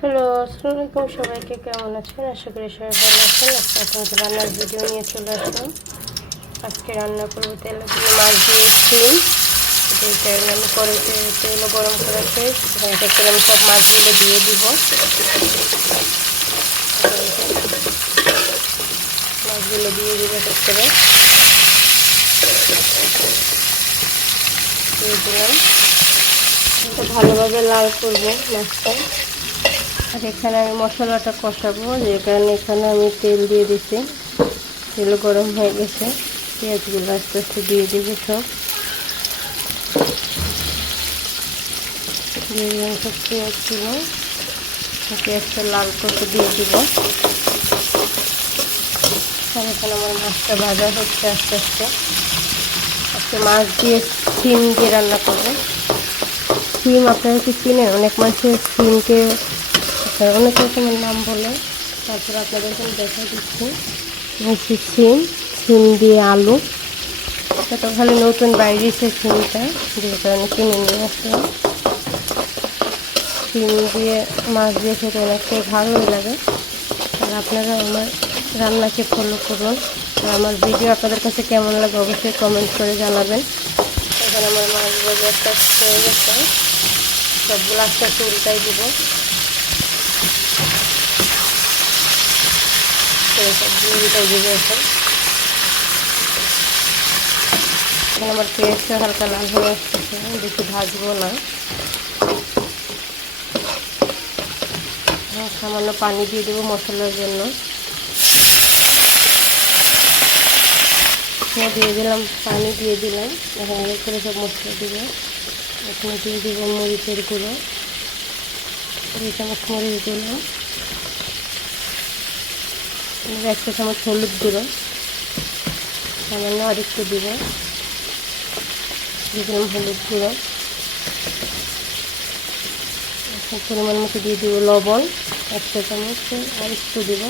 Hello আসসালামু আলাইকুম সবাইকে, কেমন আছেন? আশা করি সবাই ভালো আছেন। আজকে আপনাদের রান্নার ভিডিও নিয়ে চলে আসলাম। আজকে রান্না করব তেল, দিয়ে মাছ দিয়ে শিম। এই তেল আমি করে তেল গরম করা শেষ। এখানে থেকে আমি সব মাছগুলো দিয়ে দিব। মাছগুলো দিয়ে দিব ঠিক করে। দিয়ে দিলাম। ভালোভাবে লাল করব মাছটা। আর এখানে আমি মশলাটা কষাবো। যে কারণে এখানে আমি তেল দিয়ে দিচ্ছি তেল গরম হয়ে গেছে। পেঁয়াজগুলো আস্তে আস্তে দিয়ে দিবি সব। দিয়ে দিলাম সব পেঁয়াজগুলো। পেঁয়াজটা লাল করতে দিয়ে দিব। আর এখানে আমার মাছটা ভাজা হচ্ছে আস্তে আস্তে। আজকে মাছ দিয়ে সিম দিয়ে রান্না করব। সিম আপনারা কি চিনেন? অনেক মানুষের সিমকে অনেক রকমের নাম বলে, তারপর আপনাদেরকে আমি দেখা দিচ্ছি। হচ্ছে সিম সিম দিয়ে আলু। এটা ভালো নতুন বাইরেছে সিমটা যে কারণে কিনে নিয়ে আসলাম। সিম দিয়ে, মাছ দিয়ে খেতে অনেকটাই ভালোই লাগে। আর আপনারা আমার রান্নাকে ফলো করুন। আর আমার ভিডিও আপনাদের কাছে কেমন লাগে অবশ্যই কমেন্ট করে জানাবেন। এখানে আমার মাছ বাজারটা হয়ে গেছে। সবগুলো আস্তে আস্তে উল্টাই দিব। সবগুলো উল্টাই দিব এখন আমার পেঁয়াজটা হালকা লাল হয়ে আসতেছে, বেশি ভাজবো না। সামান্য পানি দিয়ে দেবো মশলার জন্য। দিয়ে দিলাম, পানি দিয়ে দিলাম। এখন আগে করে সব মশলা দিব। এখানে দিয়ে দিব মরিচের গুঁড়ো। দুই চামচ মরিচ দিলাম এক চা চামচ হলুদ গুঁড়ো। সামান্য আর একটু দিব দিলাম হলুদ গুঁড়ো। পরিমাণ মতো দিয়ে দিব লবণ এক চা চামচ আর একটু দিব।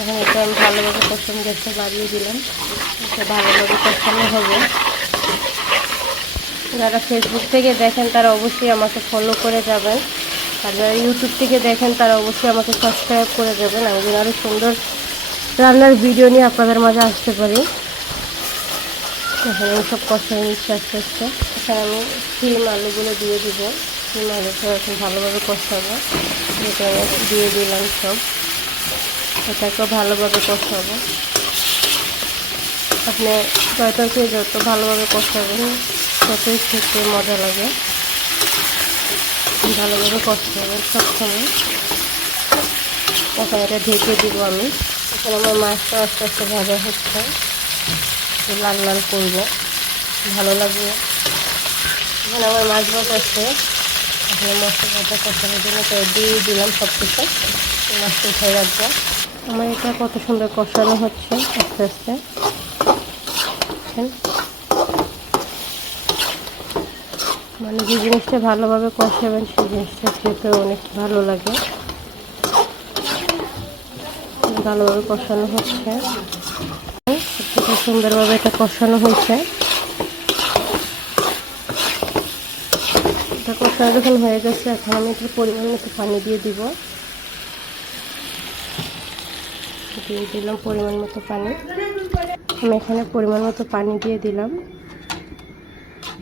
এখন এটা আমি ভালোভাবে কষানো গ্যাসটা বাড়িয়ে দিলাম। এটা ভালোভাবে কষানো হবে। যারা ফেসবুক থেকে দেখেন, তারা অবশ্যই আমাকে ফলো করে যাবেন। আর যারা ইউটিউব থেকে দেখেন, তারা অবশ্যই আমাকে সাবস্ক্রাইব করে দেবেন। আমি আরও সুন্দর রান্নার ভিডিও নিয়ে আপনাদের মাঝে আসতে পারি। এখানে আমি সব কষাই নিচ্ছি আস্তে আস্তে। এখানে আমি সিম আলুগুলো দিয়ে দিব। সিম আলুটা এখন ভালোভাবে কষাবো। আমি দিয়ে দিলাম সব। এটাকেও ভালোভাবে কষাবো। আপনি তরকারিকে যত ভালোভাবে কষাবেন, ততই খেতে মজা লাগে। ভালোভাবে কষতে হবে সবসময়। এটা ঢেকে দিব আমি। এখন আমার মাছটা আস্তে আস্তে ভাজা হচ্ছে। লাল লাল করব। ভালো লাগবে। এখন আমার মাছ আছে এখন মশলাটা কষানোর জন্য দিয়ে দিলাম সব কিছু মাছটা উঠে রাখব। আমার এটা কত সুন্দর কষানো হচ্ছে আস্তে আস্তে। মানে যে জিনিসটা ভালোভাবে কষাবেন সেই জিনিসটা খেতে অনেক ভালো লাগে। ভালোভাবে কষানো হচ্ছে। সুন্দরভাবে এটা কষানো হয়েছে। এটা কষানো যখন হয়ে গেছে, এখন আমি এটার পরিমাণ মতো পানি দিয়ে দিব। দিয়ে দিলাম পরিমাণ মতো পানি। আমি এখানে পরিমাণ মতো পানি দিয়ে দিলাম।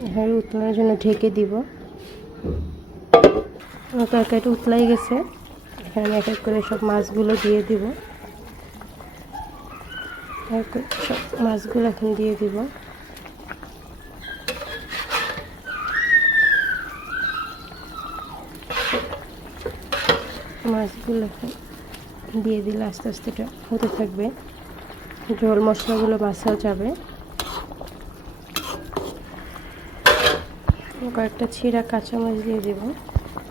এখানে উতলানোর জন্য ঢেকে দিব। আমার তরকারিটা উতলাই গেছে। এখানে আমি এক এক করে সব মাছগুলো দিয়ে দিব। সব মাছগুলো এখন দিয়ে দিব। মাছগুলো এখন দিয়ে দিলে আস্তে আস্তে এটা হতে থাকবে। ঝোল মশলাগুলো মাছাও যাবে। কয়েকটা ছিঁড়া কাঁচামরিচ দিয়ে দেব।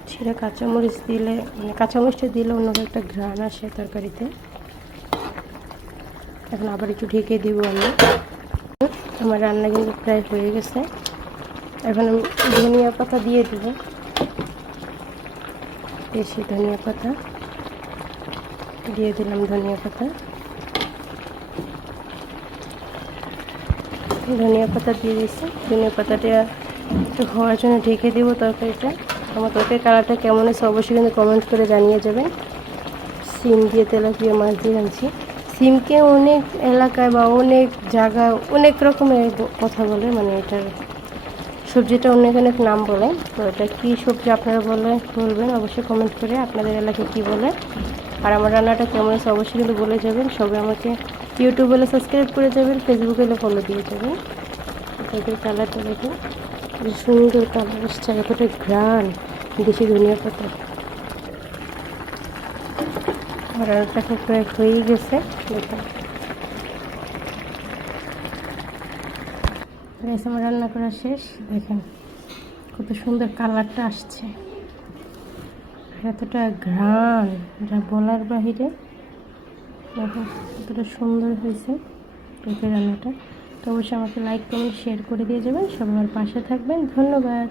ছিঁড়া কাঁচামরিচ দিলে মানে কাঁচামরিচটা দিলে অন্য একটা ঘ্রাণ আসে তরকারিতে। এখন আবার একটু ঢেকে দিব আমি। আমার রান্না কিন্তু প্রায় হয়ে গেছে। এখন আমি ধনিয়া পাতা দিয়ে দিব। বেশি ধনিয়া পাতা। দিয়ে দিলাম ধনিয়া পাতা। ধনিয়া পাতা দিয়ে দিয়েছি। ধনিয়া পাতাটা একটু হওয়ার জন্য ঢেকে দেবো তরকারিটা। আমার তরকারি কালারটা কেমন হয়েছে অবশ্যই কিন্তু কমেন্ট করে জানিয়ে যাবেন। সিম দিয়ে তেলাপিয়া মাছ দিয়ে রাঁধছি সিমকে অনেক এলাকায় বা অনেক জায়গায় অনেক রকমের কথা বলে মানে এটার সবজিটা অনেক অনেক নাম বলে। তো এটা কী সবজি আপনারা বলে বলবেন, অবশ্যই কমেন্ট করে আপনাদের এলাকায় কী বলে। আর আমার রান্নাটা কেমন হয়েছে অবশ্যই কিন্তু বলে যাবেন। সবাই আমাকে ইউটিউব সাবস্ক্রাইব করে যাবেন ফেসবুক ফলো দিয়ে যাবেন। এটাকে কালারটা দেখুন। সুন্দর কালার এসছে এতটা ঘ্রাণ দেশি ধনিয়া পাতা। রান্নাটা প্রায় হয়েই গেছে দেখুন আমার রান্না করা শেষ, দেখেন কত সুন্দর কালারটা আসছে। এতটা ঘ্রাণ যা বলার বাহিরে কতটা সুন্দর হয়েছে। রান্নাটা। তো অবশ্যই আমাকে লাইক কমেন্ট শেয়ার করে দিয়ে যাবেন। সবাই আমার পাশে থাকবেন। ধন্যবাদ।